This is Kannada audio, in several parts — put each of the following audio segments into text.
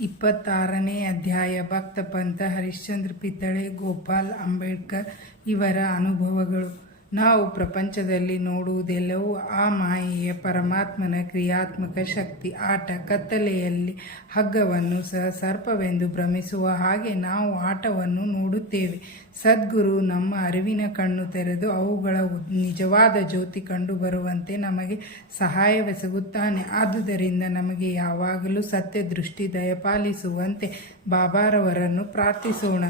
26ನೇ ಅಧ್ಯಾಯ ಭಕ್ತ ಪಂಥ ಹರಿಶ್ಚಂದ್ರ ಪಿತಳೆ ಗೋಪಾಲ್ ಅಂಬೇಡ್ಕರ್ ಇವರ ಅನುಭವಗಳು. ನಾವು ಪ್ರಪಂಚದಲ್ಲಿ ನೋಡುವುದೆಲ್ಲವೂ ಆ ಮಾಯೆಯ ಪರಮಾತ್ಮನ ಕ್ರಿಯಾತ್ಮಕ ಶಕ್ತಿ ಆಟ. ಕತ್ತಲೆಯಲ್ಲಿ ಹಗ್ಗವನ್ನು ಸರ್ಪವೆಂದು ಭ್ರಮಿಸುವ ಹಾಗೆ ನಾವು ಆಟವನ್ನು ನೋಡುತ್ತೇವೆ. ಸದ್ಗುರು ನಮ್ಮ ಅರಿವಿನ ಕಣ್ಣು ತೆರೆದು ಅವುಗಳ ನಿಜವಾದ ಜ್ಯೋತಿ ಕಂಡುಬರುವಂತೆ ನಮಗೆ ಸಹಾಯವೆಸಗುತ್ತಾನೆ. ಆದುದರಿಂದ ನಮಗೆ ಯಾವಾಗಲೂ ಸತ್ಯ ದೃಷ್ಟಿ ದಯಪಾಲಿಸುವಂತೆ ಬಾಬಾರವರನ್ನು ಪ್ರಾರ್ಥಿಸೋಣ.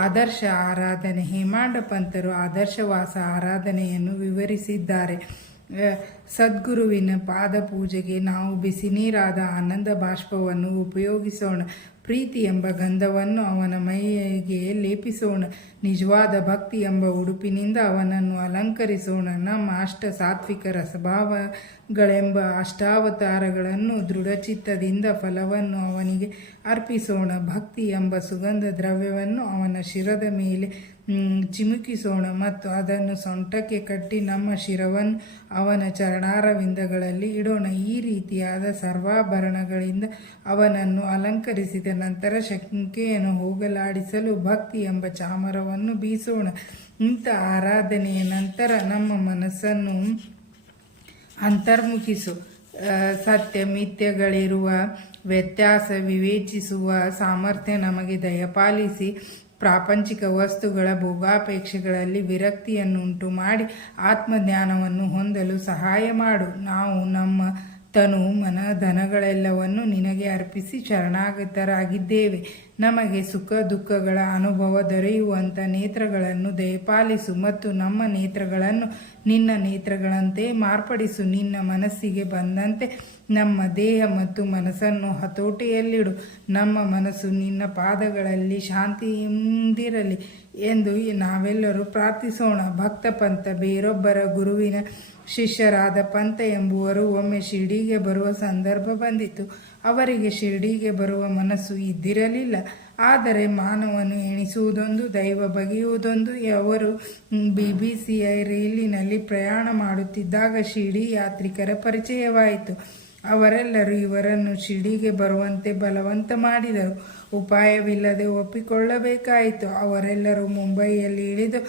ಆದರ್ಶ ಆರಾಧನೆ. ಹೇಮಾಂಡ ಪಂತರು ಆದರ್ಶವಾಸ ಆರಾಧನೆಯನ್ನು ವಿವರಿಸಿದ್ದಾರೆ. ಸದ್ಗುರುವಿನ ಪಾದ ಪೂಜೆಗೆ ನಾವು ಬಿಸಿ ನೀರಾದ ಆನಂದ ಬಾಷ್ಪವನ್ನು ಉಪಯೋಗಿಸೋಣ. ಪ್ರೀತಿ ಎಂಬ ಗಂಧವನ್ನು ಅವನ ಮೈಗೆ ಲೇಪಿಸೋಣ. ನಿಜವಾದ ಭಕ್ತಿ ಎಂಬ ಉಡುಪಿನಿಂದ ಅವನನ್ನು ಅಲಂಕರಿಸೋಣ. ನಮ್ಮ ಸಾತ್ವಿಕ ರಸಭಾವಗಳೆಂಬ ಅಷ್ಟಾವತಾರಗಳನ್ನು ದೃಢಚಿತ್ತದಿಂದ ಫಲವನ್ನು ಅವನಿಗೆ ಅರ್ಪಿಸೋಣ. ಭಕ್ತಿ ಎಂಬ ಸುಗಂಧ ದ್ರವ್ಯವನ್ನು ಅವನ ಶಿರದ ಮೇಲೆ ಚಿಮುಕಿಸೋಣ ಮತ್ತು ಅದನ್ನು ಸೊಂಟಕ್ಕೆ ಕಟ್ಟಿ ನಮ್ಮ ಶಿರವನ್ನು ಅವನ ಚರಣಾರವಿಂದಗಳಲ್ಲಿ ಇಡೋಣ. ಈ ರೀತಿಯಾದ ಸರ್ವಾಭರಣಗಳಿಂದ ಅವನನ್ನು ಅಲಂಕರಿಸಿದ ನಂತರ ಶಂಕೆಯನ್ನು ಹೋಗಲಾಡಿಸಲು ಭಕ್ತಿ ಎಂಬ ಚಾಮರವನ್ನು ಬೀಸೋಣ. ಇಂಥ ಆರಾಧನೆಯ ನಂತರ ನಮ್ಮ ಮನಸ್ಸನ್ನು ಅಂತರ್ಮುಖಿಸು. ಸತ್ಯ ಮಿಥ್ಯಗಳಿರುವ ವ್ಯತ್ಯಾಸ ವಿವೇಚಿಸುವ ಸಾಮರ್ಥ್ಯ ನಮಗೆ ದಯಪಾಲಿಸಿ ಪ್ರಾಪಂಚಿಕ ವಸ್ತುಗಳ ಭೋಗಾಪೇಕ್ಷೆಗಳಲ್ಲಿ ವಿರಕ್ತಿಯನ್ನುಂಟು ಮಾಡಿ ಆತ್ಮಜ್ಞಾನವನ್ನು ಹೊಂದಲು ಸಹಾಯ ಮಾಡು. ನಾವು ನಮ್ಮ ತನು ಮನ ಧನಗಳೆಲ್ಲವನ್ನು ನಿನಗೆ ಅರ್ಪಿಸಿ ಶರಣಾಗತರಾಗಿದ್ದೇವೆ. ನಮಗೆ ಸುಖ ದುಃಖಗಳ ಅನುಭವ ದೊರೆಯುವಂಥ ನೇತ್ರಗಳನ್ನು ದಯಪಾಲಿಸು ಮತ್ತು ನಮ್ಮ ನೇತ್ರಗಳನ್ನು ನಿನ್ನ ನೇತ್ರಗಳಂತೆ ಮಾರ್ಪಡಿಸು. ನಿನ್ನ ಮನಸ್ಸಿಗೆ ಬಂದಂತೆ ನಮ್ಮ ದೇಹ ಮತ್ತು ಮನಸ್ಸನ್ನು ಹತೋಟಿಯಲ್ಲಿಡು. ನಮ್ಮ ಮನಸ್ಸು ನಿನ್ನ ಪಾದಗಳಲ್ಲಿ ಶಾಂತಿಯಿಂದಿರಲಿ ಎಂದು ನಾವೆಲ್ಲರೂ ಪ್ರಾರ್ಥಿಸೋಣ. ಭಕ್ತ ಪಂಥ. ಬೇರೊಬ್ಬರ ಗುರುವಿನ ಶಿಷ್ಯರಾದ ಪಂಥ ಎಂಬುವರು ಒಮ್ಮೆ ಶಿರ್ಡಿಗೆ ಬರುವ ಸಂದರ್ಭ ಬಂದಿತು. ಅವರಿಗೆ ಶಿರ್ಡಿಗೆ ಬರುವ ಮನಸ್ಸು ಇದ್ದಿರಲಿಲ್ಲ. ಆದರೆ ಮಾನವನು ಎಣಿಸುವುದೊಂದು, ದೈವ ಬಗೆಯುವುದೊಂದು. ಅವರು BBCI ರೈಲಿನಲ್ಲಿ ಪ್ರಯಾಣ ಮಾಡುತ್ತಿದ್ದಾಗ ಶಿರ್ಡಿ ಯಾತ್ರಿಕರ ಪರಿಚಯವಾಯಿತು. ಅವರೆಲ್ಲರೂ ಇವರನ್ನು ಶಿರ್ಡಿಗೆ ಬರುವಂತೆ ಬಲವಂತ ಮಾಡಿದರು. ಉಪಾಯವಿಲ್ಲದೆ ಒಪ್ಪಿಕೊಳ್ಳಬೇಕಾಯಿತು. ಅವರೆಲ್ಲರೂ ಮುಂಬಯಿಯಲ್ಲಿ ಇಳಿದು,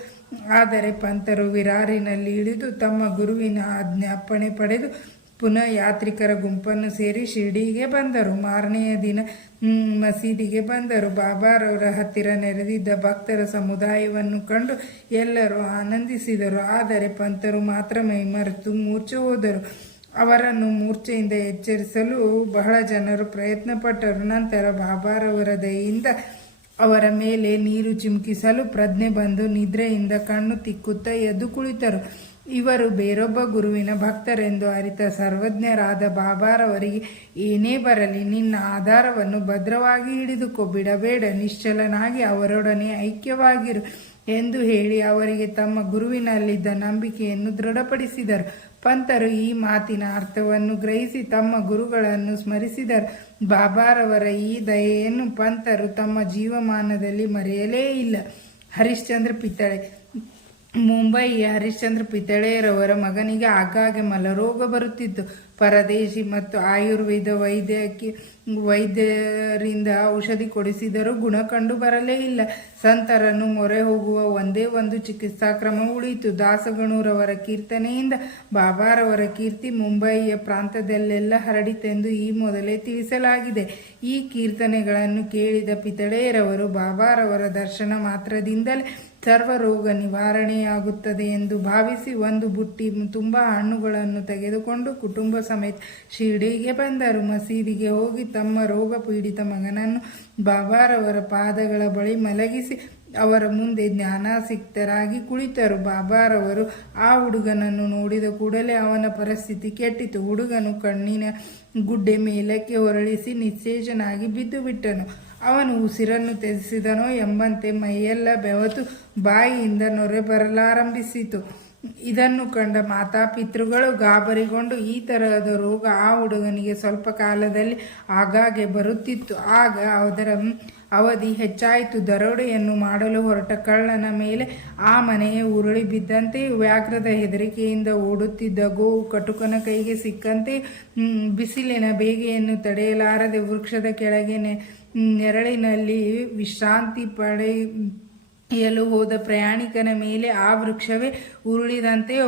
ಆದರೆ ಪಂಥರು ವಿರಾರಿನಲ್ಲಿ ಇಳಿದು ತಮ್ಮ ಗುರುವಿನ ಆಜ್ಞಾಪಣೆ ಪಡೆದು ಪುನಃ ಯಾತ್ರಿಕರ ಗುಂಪನ್ನು ಸೇರಿ ಶಿರ್ಡಿಗೆ ಬಂದರು. ಮಾರನೆಯ ದಿನ ಮಸೀದಿಗೆ ಬಂದರು. ಬಾಬಾರವರ ಹತ್ತಿರ ನೆರೆದಿದ್ದ ಭಕ್ತರ ಸಮುದಾಯವನ್ನು ಕಂಡು ಎಲ್ಲರೂ ಆನಂದಿಸಿದರು. ಆದರೆ ಪಂಥರು ಮಾತ್ರ ಮೈಮರೆತು ಮೂರ್ಛೆ ಹೋದರು. ಅವರನ್ನು ಮೂರ್ಛೆಯಿಂದ ಎಚ್ಚರಿಸಲು ಬಹಳ ಜನರು ಪ್ರಯತ್ನಪಟ್ಟರು. ನಂತರ ಬಾಬಾರವರ ದಯೆಯಿಂದ ಅವರ ಮೇಲೆ ನೀರು ಚಿಮುಕಿಸಲು ಪ್ರಜ್ಞೆ ಬಂದು ನಿದ್ರೆಯಿಂದ ಕಣ್ಣು ತಿಕ್ಕುತ್ತಾ ಎದ್ದು ಕುಳಿತರು. ಇವರು ಬೇರೊಬ್ಬ ಗುರುವಿನ ಭಕ್ತರೆಂದು ಅರಿತ ಸರ್ವಜ್ಞರಾದ ಬಾಬಾರವರಿಗೆ, ಏನೇ ಬರಲಿ ನಿನ್ನ ಆಧಾರವನ್ನು ಭದ್ರವಾಗಿ ಹಿಡಿದುಕೋ, ಬಿಡಬೇಡ, ನಿಶ್ಚಲನಾಗಿ ಅವರೊಡನೆ ಐಕ್ಯವಾಗಿರು ಎಂದು ಹೇಳಿ ಅವರಿಗೆ ತಮ್ಮ ಗುರುವಿನಲ್ಲಿದ್ದ ನಂಬಿಕೆಯನ್ನು ದೃಢಪಡಿಸಿದರು. ಪಂಥರು ಈ ಮಾತಿನ ಅರ್ಥವನ್ನು ಗ್ರಹಿಸಿ ತಮ್ಮ ಗುರುಗಳನ್ನು ಸ್ಮರಿಸಿದರು. ಬಾಬಾರವರ ಈ ದಯೆಯನ್ನು ಪಂಥರು ತಮ್ಮ ಜೀವಮಾನದಲ್ಲಿ ಮರೆಯಲೇ ಇಲ್ಲ. ಹರಿಶ್ಚಂದ್ರ ಪಿತಳೆ. ಮುಂಬಯಿಯ ಹರಿಶ್ಚಂದ್ರ ಪಿತಳೆಯರವರ ಮಗನಿಗೆ ಆಗಾಗ್ಗೆ ಮಲರೋಗ ಬರುತ್ತಿತ್ತು. ಪರದೇಶಿ ಮತ್ತು ಆಯುರ್ವೇದ ವೈದ್ಯರಿಂದ ಔಷಧಿ ಕೊಡಿಸಿದರೂ ಗುಣ ಕಂಡು ಬರಲೇ ಇಲ್ಲ. ಸಂತರನ್ನು ಮೊರೆ ಹೋಗುವ ಒಂದೇ ಒಂದು ಚಿಕಿತ್ಸಾ ಕ್ರಮ ಉಳಿಯಿತು. ದಾಸಗಣೂರವರ ಕೀರ್ತನೆಯಿಂದ ಬಾಬಾರವರ ಕೀರ್ತಿ ಮುಂಬಯಿಯ ಪ್ರಾಂತದಲ್ಲೆಲ್ಲ ಹರಡಿತೆಂದು ಈ ಮೊದಲೇ ತಿಳಿಸಲಾಗಿದೆ. ಈ ಕೀರ್ತನೆಗಳನ್ನು ಕೇಳಿದ ಪಿತಳೆಯರವರು ಬಾಬಾರವರ ದರ್ಶನ ಮಾತ್ರದಿಂದಲೇ ಸರ್ವರೋಗ ನಿವಾರಣೆಯಾಗುತ್ತದೆ ಎಂದು ಭಾವಿಸಿ ಒಂದು ಬುಟ್ಟಿ ತುಂಬ ಹಣ್ಣುಗಳನ್ನು ತೆಗೆದುಕೊಂಡು ಕುಟುಂಬ ಸಮೇತ ಶಿರ್ಡಿಗೆ ಬಂದರು. ಮಸೀದಿಗೆ ಹೋಗಿ ತಮ್ಮ ರೋಗ ಪೀಡಿತ ಮಗನನ್ನು ಬಾಬಾರವರ ಪಾದಗಳ ಬಳಿ ಮಲಗಿಸಿ ಅವರ ಮುಂದೆ ಜ್ಞಾನಾಸಕ್ತರಾಗಿ ಕುಳಿತರು. ಬಾಬಾರವರು ಆ ಹುಡುಗನನ್ನು ನೋಡಿದ ಕೂಡಲೇ ಅವನ ಪರಿಸ್ಥಿತಿ ಕೆಟ್ಟಿತು. ಹುಡುಗನು ಕಣ್ಣಿನ ಗುಡ್ಡೆ ಮೇಲಕ್ಕೆ ಹೊರಳಿಸಿ ನಿಸ್ತೇಜನಾಗಿ ಬಿದ್ದು ಬಿಟ್ಟನು. ಅವನು ಉಸಿರನ್ನು ತ್ಯಜಿಸಿದನೋ ಎಂಬಂತೆ ಮೈಯೆಲ್ಲ ಬೆವತು ಬಾಯಿಯಿಂದ ನೊರೆ ಬರಲಾರಂಭಿಸಿತು. ಇದನ್ನು ಕಂಡ ಮಾತಾಪಿತೃಗಳು ಗಾಬರಿಗೊಂಡು ಈ ತರಹದ ರೋಗ ಆ ಹುಡುಗನಿಗೆ ಸ್ವಲ್ಪ ಕಾಲದಲ್ಲಿ ಆಗಾಗ್ಗೆ ಬರುತ್ತಿತ್ತು. ಆಗ ಅದರ ಅವಧಿ ಹೆಚ್ಚಾಯಿತು. ದರೋಡೆಯನ್ನು ಮಾಡಲು ಹೊರಟ ಕಳ್ಳನ ಮೇಲೆ ಆ ಮನೆಯೇ ಉರುಳಿ ಬಿದ್ದಂತೆ ವ್ಯಾಘ್ರದ ಹೆದರಿಕೆಯಿಂದ ಓಡುತ್ತಿದ್ದ ಗೋವು ಕಟುಕನ ಕೈಗೆ ಸಿಕ್ಕಂತೆ ಬಿಸಿಲಿನ ಬೇಗೆಯನ್ನು ತಡೆಯಲಾರದೆ ವೃಕ್ಷದ ಕೆಳಗೆ ನೆರಳಿನಲ್ಲಿ ವಿಶ್ರಾಂತಿ ಪಡೆಯಲು ಹೋದ ಪ್ರಯಾಣಿಕನ ಮೇಲೆ ಆ ವೃಕ್ಷವೇ ಉರುಳಿದಂತೆಯೋ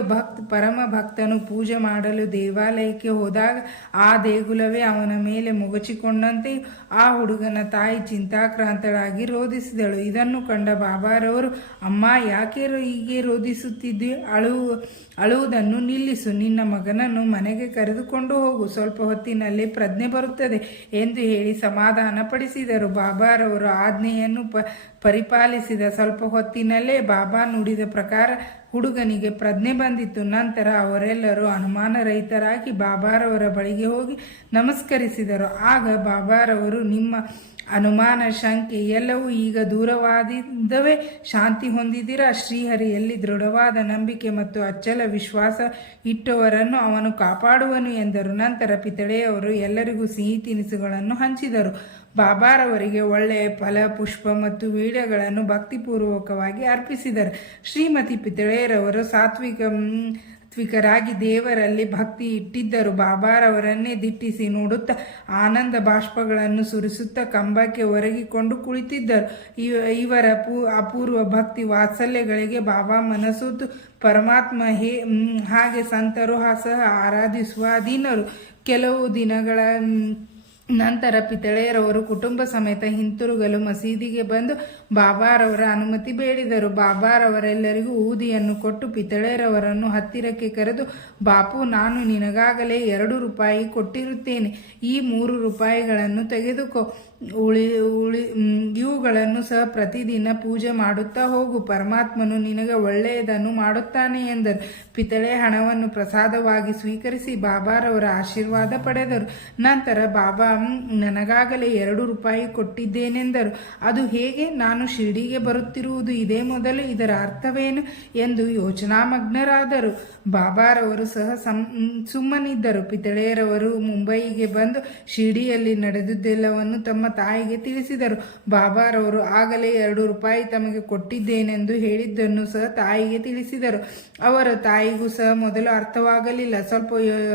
ಪರಮ ಭಕ್ತನು ಪೂಜೆ ಮಾಡಲು ದೇವಾಲಯಕ್ಕೆ ಹೋದಾಗ ಆ ದೇಗುಲವೇ ಅವನ ಮೇಲೆ ಮುಗಚಿಕೊಂಡಂತೆಯೂ ಆ ಹುಡುಗನ ತಾಯಿ ಚಿಂತಾಕ್ರಾಂತಳಾಗಿ ರೋಧಿಸಿದಳು. ಇದನ್ನು ಕಂಡ ಬಾಬಾರವರು, ಅಮ್ಮ, ಯಾಕೆ ಹೀಗೆ ರೋಧಿಸುತ್ತಿದ್ದಿ? ಅಳುವುದನ್ನು ನಿಲ್ಲಿಸು. ನಿನ್ನ ಮಗನನ್ನು ಮನೆಗೆ ಕರೆದುಕೊಂಡು ಹೋಗು. ಸ್ವಲ್ಪ ಹೊತ್ತಿನಲ್ಲಿ ಪ್ರಜ್ಞೆ ಬರುತ್ತದೆ ಎಂದು ಹೇಳಿ ಸಮಾಧಾನ ಪಡಿಸಿದರು. ಬಾಬಾರವರು ಆಜ್ಞೆಯನ್ನು ಪರಿಪಾಲಿಸಿದ ಸ್ವಲ್ಪ ಹೊತ್ತಿನಲ್ಲೇ ಬಾಬಾ ನುಡಿದ ಪ್ರಕಾರ ಹುಡುಗನಿಗೆ ಪ್ರಜ್ಞೆ ಬಂದಿತ್ತು. ನಂತರ ಅವರೆಲ್ಲರೂ ಅನುಮಾನರಹಿತರಾಗಿ ಬಾಬಾರವರ ಬಳಿಗೆ ಹೋಗಿ ನಮಸ್ಕರಿಸಿದರು. ಆಗ ಬಾಬಾರವರು, ನಿಮ್ಮ ಅನುಮಾನ, ಶಂಕೆ ಎಲ್ಲವೂ ಈಗ ದೂರವಾದಿದ್ದವೇ? ಶಾಂತಿ ಹೊಂದಿದ್ದೀರಾ? ಶ್ರೀಹರಿಯಲ್ಲಿ ದೃಢವಾದ ನಂಬಿಕೆ ಮತ್ತು ಅಚ್ಚಲ ವಿಶ್ವಾಸ ಇಟ್ಟವರನ್ನು ಅವನು ಕಾಪಾಡುವನು ಎಂದರು. ನಂತರ ಪಿತಳೆಯವರು ಎಲ್ಲರಿಗೂ ಸಿಹಿ ತಿನಿಸುಗಳನ್ನು ಹಂಚಿದರು. ಬಾಬಾರವರಿಗೆ ಒಳ್ಳೆಯ ಫಲ, ಪುಷ್ಪ ಮತ್ತು ವೀಳ್ಯಗಳನ್ನು ಭಕ್ತಿಪೂರ್ವಕವಾಗಿ ಅರ್ಪಿಸಿದರು. ಶ್ರೀಮತಿ ಪಿತಳೆಯರವರು ಸಾತ್ವಿಕರಾಗಿ ದೇವರಲ್ಲಿ ಭಕ್ತಿ ಇಟ್ಟಿದ್ದರು. ಬಾಬಾರವರನ್ನೇ ದಿಟ್ಟಿಸಿ ನೋಡುತ್ತಾ ಆನಂದ ಬಾಷ್ಪಗಳನ್ನು ಸುರಿಸುತ್ತಾ ಕಂಬಕ್ಕೆ ಒರಗಿಕೊಂಡು ಕುಳಿತಿದ್ದರು. ಇವರ ಅಪೂರ್ವ ಭಕ್ತಿ ವಾತ್ಸಲ್ಯಗಳಿಗೆ ಬಾಬಾ ಮನಸೋತು ಪರಮಾತ್ಮ ಹಾಗೆ ಸಂತರು ಸಹ ಆರಾಧಿಸುವ ಅಧೀನರು. ಕೆಲವು ದಿನಗಳ ನಂತರ ಪಿತಳೆಯರವರು ಕುಟುಂಬ ಸಮೇತ ಹಿಂತಿರುಗಲು ಮಸೀದಿಗೆ ಬಂದು ಬಾಬಾರವರ ಅನುಮತಿ ಬೇಡಿದರು. ಬಾಬಾರವರೆಲ್ಲರಿಗೂ ಊದಿಯನ್ನು ಕೊಟ್ಟು ಪಿತಳೆಯರವರನ್ನು ಹತ್ತಿರಕ್ಕೆ ಕರೆದು, ಬಾಪು, ನಾನು ನಿನಗಾಗಲೇ 2 ರೂಪಾಯಿ ಕೊಟ್ಟಿರುತ್ತೇನೆ. ಈ 3 ರೂಪಾಯಿಗಳನ್ನು ತೆಗೆದುಕೋ. ಇವುಗಳನ್ನು ಸಹ ಪ್ರತಿದಿನ ಪೂಜೆ ಮಾಡುತ್ತಾ ಹೋಗು. ಪರಮಾತ್ಮನು ನಿನಗೆ ಒಳ್ಳೆಯದನ್ನು ಮಾಡುತ್ತಾನೆ ಎಂದರು. ಪಿತಳೆ ಹಣವನ್ನು ಪ್ರಸಾದವಾಗಿ ಸ್ವೀಕರಿಸಿ ಬಾಬಾರವರ ಆಶೀರ್ವಾದ ಪಡೆದರು. ನಂತರ ಬಾಬಾ, ನನಗಾಗಲೇ 2 ರೂಪಾಯಿ ಕೊಟ್ಟಿದ್ದೇನೆಂದರು. ಅದು ಹೇಗೆ? ನಾನು ಶಿರ್ಡಿಗೆ ಬರುತ್ತಿರುವುದು ಇದೇ ಮೊದಲು. ಇದರ ಅರ್ಥವೇನು ಎಂದು ಯೋಚನಾಮಗ್ನರಾದರು. ಬಾಬಾರವರು ಸಹ ಸುಮ್ಮನಿದ್ದರು. ಪಿತಳೆಯರವರು ಮುಂಬಯಿಗೆ ಬಂದು ಶಿರ್ಡಿಯಲ್ಲಿ ನಡೆದುದೆಲ್ಲವನ್ನು ತಮ್ಮ ತಾಯಿಗೆ ತಿಳಿಸಿದರು. ಬಾಬಾರವರು ಆಗಲೇ 2 ರೂಪಾಯಿ ತಮಗೆ ಕೊಟ್ಟಿದ್ದೇನೆಂದು ಹೇಳಿದ್ದನ್ನು ಸಹ ತಾಯಿಗೆ ತಿಳಿಸಿದರು. ಅವರ ತಾಯಿಗೂ ಸಹ ಮೊದಲು ಅರ್ಥವಾಗಲಿಲ್ಲ. ಸ್ವಲ್ಪ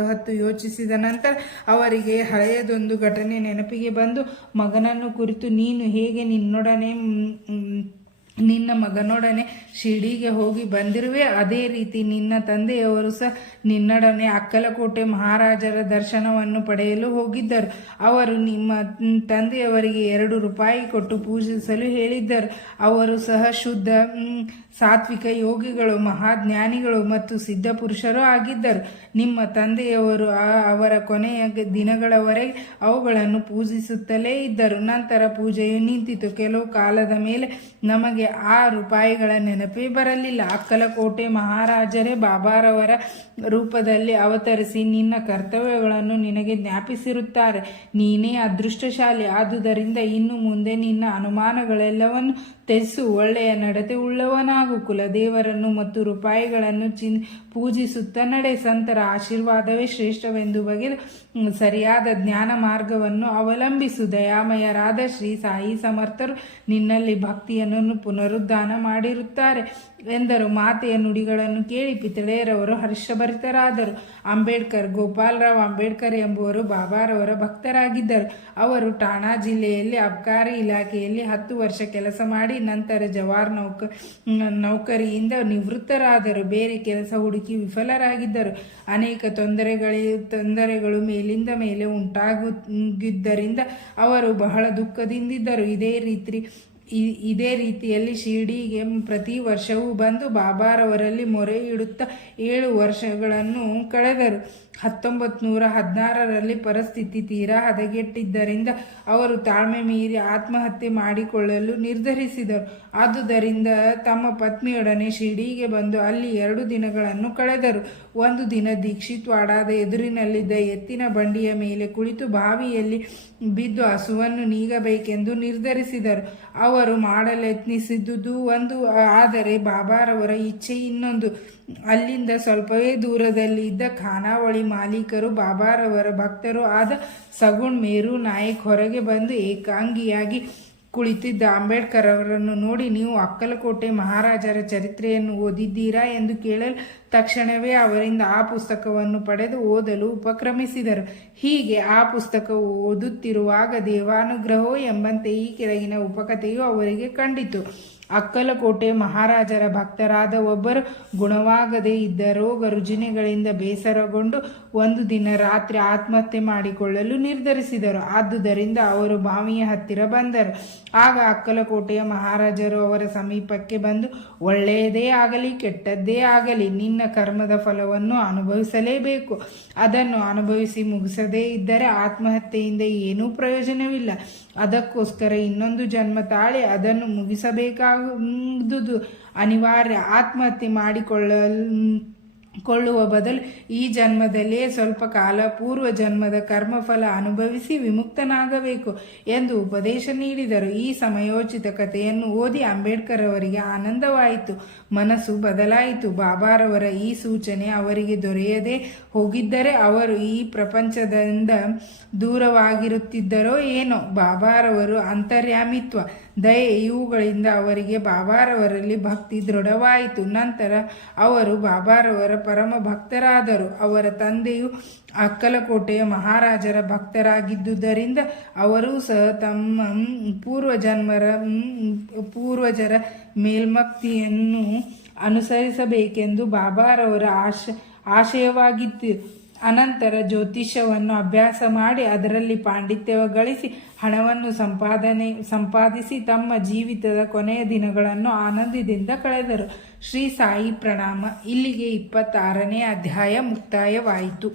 ಹೊತ್ತು ಯೋಚಿಸಿದ ನಂತರ ಅವರಿಗೆ ಹಳೆಯದೊಂದು ಘಟನೆ ನೆನಪಿಗೆ ಬಂದು, ಮಗನನ್ನು ಕುರಿತು ನೀನು ಹೇಗೆ ನಿನ್ನ ಮಗನೊಡನೆ ಶಿರ್ಡಿಗೆ ಹೋಗಿ ಬಂದಿರುವೆ, ಅದೇ ರೀತಿ ನಿನ್ನ ತಂದೆಯವರು ಸಹ ನಿನ್ನೊಡನೆ ಅಕ್ಕಲಕೋಟೆ ಮಹಾರಾಜರ ದರ್ಶನವನ್ನು ಪಡೆಯಲು ಹೋಗಿದ್ದರು. ಅವರು ನಿಮ್ಮ ತಂದೆಯವರಿಗೆ 2 ರೂಪಾಯಿ ಕೊಟ್ಟು ಪೂಜಿಸಲು ಹೇಳಿದ್ದರು. ಅವರು ಸಹ ಶುದ್ಧ ಸಾತ್ವಿಕ ಯೋಗಿಗಳು, ಮಹಾಜ್ಞಾನಿಗಳು ಮತ್ತು ಸಿದ್ಧ ಪುರುಷರು ಆಗಿದ್ದರು. ನಿಮ್ಮ ತಂದೆಯವರು ಅವರ ಕೊನೆಯ ದಿನಗಳವರೆಗೆ ಅವುಗಳನ್ನು ಪೂಜಿಸುತ್ತಲೇ ಇದ್ದರು. ನಂತರ ಪೂಜೆಯು ನಿಂತಿತು. ಕೆಲವು ಕಾಲದ ಮೇಲೆ ನಮಗೆ ಆ ರೂಪಾಯಿಗಳ ನೆನಪೇ ಬರಲಿಲ್ಲ. ಅಕ್ಕಲಕೋಟೆ ಮಹಾರಾಜರೇ ಬಾಬಾರವರ ರೂಪದಲ್ಲಿ ಅವತರಿಸಿ ನಿನ್ನ ಕರ್ತವ್ಯಗಳನ್ನು ನಿನಗೆ ಜ್ಞಾಪಿಸಿರುತ್ತಾರೆ. ನೀನೇ ಅದೃಷ್ಟಶಾಲಿ. ಆದುದರಿಂದ ಇನ್ನು ಮುಂದೆ ನಿನ್ನ ಅನುಮಾನಗಳೆಲ್ಲವನ್ನು ತ್ಯಜಿಸು. ಒಳ್ಳೆಯ ನಡತೆ ಉಳ್ಳವನಾಗು. ಕುಲದೇವರನ್ನು ಮತ್ತು ರೂಪಾಯಿಗಳನ್ನು ಪೂಜಿಸುತ್ತಾ ನಡೆ. ಸಂತರ ಆಶೀರ್ವಾದವೇ ಶ್ರೇಷ್ಠವೆಂದು ಬಗೆದು ಸರಿಯಾದ ಜ್ಞಾನ ಮಾರ್ಗವನ್ನು ಅವಲಂಬಿಸು. ದಯಾಮಯರಾದ ಶ್ರೀ ಸಾಯಿ ಸಮರ್ಥರು ನಿನ್ನಲ್ಲಿ ಭಕ್ತಿಯನ್ನು ಪುನರುದ್ಧಾನ ಮಾಡಿರುತ್ತಾರೆ ಎಂದರು. ಮಾತೆಯ ನುಡಿಗಳನ್ನು ಕೇಳಿ ಪಿತಳೆಯರವರು ಹರ್ಷಭರಿತರಾದರು. ಗೋಪಾಲರಾವ್ ಅಂಬೇಡ್ಕರ್ ಎಂಬುವರು ಬಾಬಾರವರ ಭಕ್ತರಾಗಿದ್ದರು. ಅವರು ಠಾಣಾ ಜಿಲ್ಲೆಯಲ್ಲಿ ಅಬ್ಕಾರಿ ಇಲಾಖೆಯಲ್ಲಿ 10 ವರ್ಷ ಕೆಲಸ ಮಾಡಿ ನಂತರ ಜವಾರ್ ನೌಕರಿಯಿಂದ ನಿವೃತ್ತರಾದರು. ಬೇರೆ ಕೆಲಸ ಹುಡುಕಿ ವಿಫಲರಾಗಿದ್ದರು. ಅನೇಕ ತೊಂದರೆಗಳು ಮೇಲಿಂದ ಮೇಲೆ ಉಂಟಾಗಿದ್ದರಿಂದ ಅವರು ಬಹಳ ದುಃಖದಿಂದಿದ್ದರು. ಇದೇ ರೀತಿಯಲ್ಲಿ ಶಿರ್ಡಿಗೆ ಪ್ರತಿ ವರ್ಷವೂ ಬಂದು ಬಾಬಾರವರಲ್ಲಿ ಮೊರೆ ಇಡುತ್ತಾ 7 ವರ್ಷಗಳನ್ನು ಕಳೆದರು. 1916ರಲ್ಲಿ ಪರಿಸ್ಥಿತಿ ತೀರಾ ಹದಗೆಟ್ಟಿದ್ದರಿಂದ ಅವರು ತಾಳ್ಮೆ ಮೀರಿ ಆತ್ಮಹತ್ಯೆ ಮಾಡಿಕೊಳ್ಳಲು ನಿರ್ಧರಿಸಿದರು. ಆದುದರಿಂದ ತಮ್ಮ ಪತ್ನಿಯೊಡನೆ ಶಿರ್ಡಿಗೆ ಬಂದು ಅಲ್ಲಿ 2 ದಿನಗಳನ್ನು ಕಳೆದರು. ಒಂದು ದಿನ ದೀಕ್ಷಿತ್ ವಾಡಾದ ಎದುರಿನಲ್ಲಿದ್ದ ಎತ್ತಿನ ಬಂಡಿಯ ಮೇಲೆ ಕುಳಿತು ಬಾವಿಯಲ್ಲಿ ಬಿದ್ದು ಹಸುವನ್ನು ನೀಗಬೇಕೆಂದು ನಿರ್ಧರಿಸಿದರು. ಅವರು ಅವರು ಮಾಡಲೆತ್ನಿಸಿದುದು ಒಂದು, ಆದರೆ ಬಾಬಾರವರ ಇಚ್ಛೆ ಇನ್ನೊಂದು. ಅಲ್ಲಿಂದ ಸ್ವಲ್ಪವೇ ದೂರದಲ್ಲಿ ಇದ್ದ ಖಾನಾವಳಿ ಮಾಲೀಕರು ಬಾಬಾರವರ ಭಕ್ತರು ಆದ ಸಗುಣ್ ಮೇರು ನಾಯಕ್ ಹೊರಗೆ ಬಂದು ಏಕಾಂಗಿಯಾಗಿ ಕುಳಿತಿದ್ದ ಅಂಬೇಡ್ಕರ್ ಅವರನ್ನು ನೋಡಿ, ನೀವು ಅಕ್ಕಲಕೋಟೆ ಮಹಾರಾಜರ ಚರಿತ್ರೆಯನ್ನು ಓದಿದ್ದೀರಾ ಎಂದು ಕೇಳಲು ತಕ್ಷಣವೇ ಅವರಿಂದ ಆ ಪುಸ್ತಕವನ್ನು ಪಡೆದು ಓದಲು ಉಪಕ್ರಮಿಸಿದರು. ಹೀಗೆ ಆ ಪುಸ್ತಕ ಓದುತ್ತಿರುವಾಗ ದೇವಾನುಗ್ರಹೋ ಎಂಬಂತೆ ಈ ಕೆಳಗಿನ ಉಪಕಥೆಯು ಅವರಿಗೆ ಕಂಡಿತು. ಅಕ್ಕಲಕೋಟೆ ಮಹಾರಾಜರ ಭಕ್ತರಾದ ಒಬ್ಬರು ಗುಣವಾಗದೇ ಇದ್ದ ರೋಗ ರುಜಿನಗಳಿಂದ ಬೇಸರಗೊಂಡು ಒಂದು ದಿನ ರಾತ್ರಿ ಆತ್ಮಹತ್ಯೆ ಮಾಡಿಕೊಳ್ಳಲು ನಿರ್ಧರಿಸಿದರು. ಆದುದರಿಂದ ಅವರು ಬಾವಿಯ ಹತ್ತಿರ ಬಂದರು. ಆಗ ಅಕ್ಕಲಕೋಟೆಯ ಮಹಾರಾಜರು ಅವರ ಸಮೀಪಕ್ಕೆ ಬಂದು, ಒಳ್ಳೆಯದೇ ಆಗಲಿ ಕೆಟ್ಟದ್ದೇ ಆಗಲಿ ನಿನ್ನ ಕರ್ಮದ ಫಲವನ್ನು ಅನುಭವಿಸಲೇಬೇಕು. ಅದನ್ನು ಅನುಭವಿಸಿ ಮುಗಿಸದೇ ಇದ್ದರೆ ಆತ್ಮಹತ್ಯೆಯಿಂದ ಏನೂ ಪ್ರಯೋಜನವಿಲ್ಲ. ಅದಕ್ಕೋಸ್ಕರ ಇನ್ನೊಂದು ಜನ್ಮ ತಾಳಿ ಅದನ್ನು ಮುಗಿಸಬೇಕಾದುದು ಅನಿವಾರ್ಯ. ಆತ್ಮಹತ್ಯೆ ಮಾಡಿಕೊಳ್ಳುವ ಬದಲು ಈ ಜನ್ಮದಲ್ಲೇ ಸ್ವಲ್ಪ ಕಾಲ ಪೂರ್ವ ಜನ್ಮದ ಕರ್ಮಫಲ ಅನುಭವಿಸಿ ವಿಮುಕ್ತನಾಗಬೇಕು ಎಂದು ಉಪದೇಶ ನೀಡಿದರು. ಈ ಸಮಯೋಚಿತ ಕಥೆಯನ್ನು ಓದಿ ಅಂಬೇಡ್ಕರ್ ಅವರಿಗೆ ಆನಂದವಾಯಿತು, ಮನಸ್ಸು ಬದಲಾಯಿತು. ಬಾಬಾರವರ ಈ ಸೂಚನೆ ಅವರಿಗೆ ದೊರೆಯದೆ ಹೋಗಿದ್ದರೆ ಅವರು ಈ ಪ್ರಪಂಚದಿಂದ ದೂರವಾಗಿರುತ್ತಿದ್ದರೋ ಏನೋ. ಬಾಬಾರವರು ಅಂತರ್ಯಾಮಿತ್ವ, ದಯೆ ಇವುಗಳಿಂದ ಅವರಿಗೆ ಬಾಬಾರವರಲ್ಲಿ ಭಕ್ತಿ ದೃಢವಾಯಿತು. ನಂತರ ಅವರು ಬಾಬಾರವರ ಪರಮ ಭಕ್ತರಾದರು. ಅವರ ತಂದೆಯು ಅಕ್ಕಲಕೋಟೆಯ ಮಹಾರಾಜರ ಭಕ್ತರಾಗಿದ್ದುದರಿಂದ ಅವರೂ ಸಹ ತಮ್ಮ ಪೂರ್ವಜರ ಮೇಲ್ಮಕ್ತಿಯನ್ನು ಅನುಸರಿಸಬೇಕೆಂದು ಬಾಬಾರವರ ಆಶಯವಾಗಿತ್ತು. ಅನಂತರ ಜ್ಯೋತಿಷ್ಯವನ್ನು ಅಭ್ಯಾಸ ಮಾಡಿ ಅದರಲ್ಲಿ ಪಾಂಡಿತ್ಯ ಗಳಿಸಿ ಹಣವನ್ನು ಸಂಪಾದಿಸಿ ತಮ್ಮ ಜೀವಿತದ ಕೊನೆಯ ದಿನಗಳನ್ನು ಆನಂದದಿಂದ ಕಳೆದರು. ಶ್ರೀ ಸಾಯಿ ಪ್ರಣಾಮ. ಇಲ್ಲಿಗೆ 26ನೇ ಅಧ್ಯಾಯ ಮುಕ್ತಾಯವಾಯಿತು.